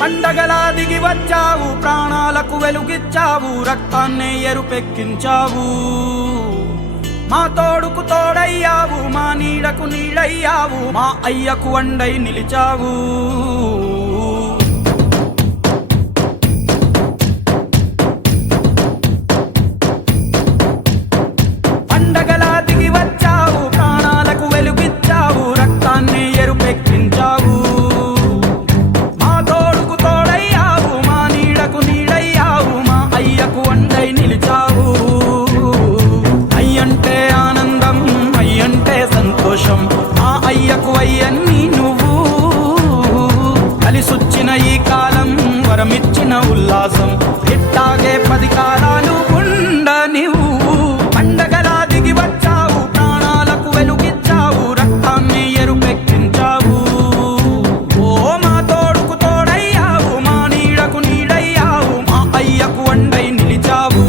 పండగలా దిగి వచ్చావు, ప్రాణాలకు వెలుగిచ్చావు, రక్తాన్నే ఎరుపెక్కించావు. మా తోడుకు తోడయ్యావు, మా నీడకు నీడయ్యావు, మా అయ్యకు వండై నిలిచావు. పండగలా దిగి వచ్చావు, ప్రాణాలకు వెలుగిచ్చావు, రక్తాన్నే ఎరుపెక్కించావు. నిలిచావు. అయ్యంటే ఆనందం, అయ్యంటే సంతోషం, ఆ అయ్యకు అయ్యన్ని నువ్వు. కలిసొచ్చిన ఈ కాలం వరమిచ్చిన ఉల్లాసం, ఇట్టాగే 10 కాలాలు ఉండనివ్వు. పండగలా దిగి వచ్చావు, ప్రాణాలకు వెలుగిచ్చావు, రక్తాన్ని ఎరుపెక్కించావు. ఓ మా తోడుకు తోడయ్యావు, మా నీడకు నీడయ్యావు, మా అయ్యకు వండై నిలిచావు.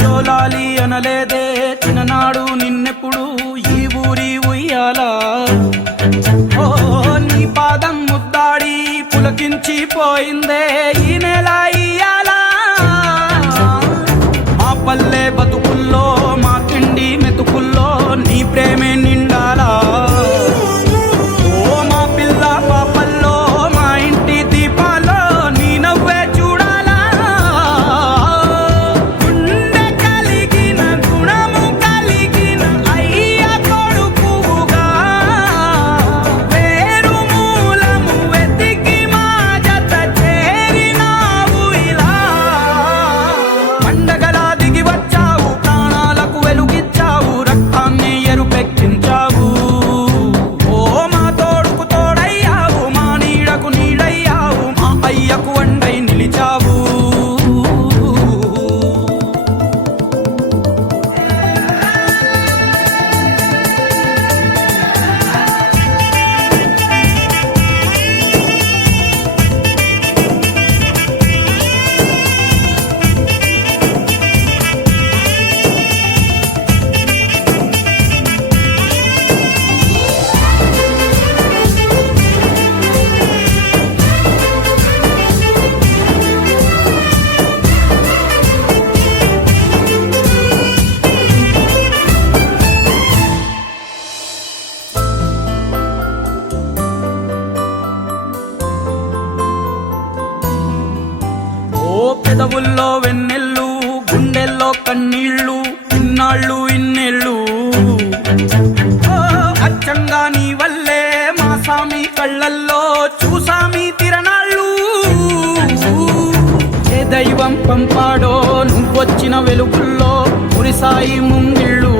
జోలాలి అనలేదే చిన్ననాడు నిన్నెప్పుడు ఈ ఊరి ఉయ్యాలా. ఓ నీ పాదం ముద్దాడి పులకించి పోయిందే ఈ నెల ఇయ్యాలా. మా పల్లె బతుకుల్లో, మా తిండి మెతుకుల్లో నీ ప్రేమే నిండాలా. ఓ మా పిల్ల పాపల్లో, మా ఇంటి దీపాల్లో నీ నవ్వే చూడాలా. గుండె కలిగిన గుణము కలిగిన అయ్య కొడుకుగా, వేరు మూలము వెతికి మా జత చేరినావు ఇలా. పండగలా దిగి వచ్చావు, ప్రాణాలకు వెలుగిచ్చావు, రక్తాన్ని ఎరుపెక్కించావు. ఓ మా తోడుకు తోడయ్యావు, మా నీడకు నీడయ్యావు, మా అయ్యకు వండై నిలిచావు. పెదవుల్లో వెన్నెల్లు, గుండెల్లో కన్నీళ్ళు, ఇన్నాళ్ళు ఇన్నేళ్ళు. అచ్చంగా నీ వల్లే మా సామి కళ్ళల్లో చూసామి తిరణాళ్ళు. ఏ దైవం పంపాడో నువ్వొచ్చిన వెలుగుల్లో మురిసాయి ముంగిళ్ళు.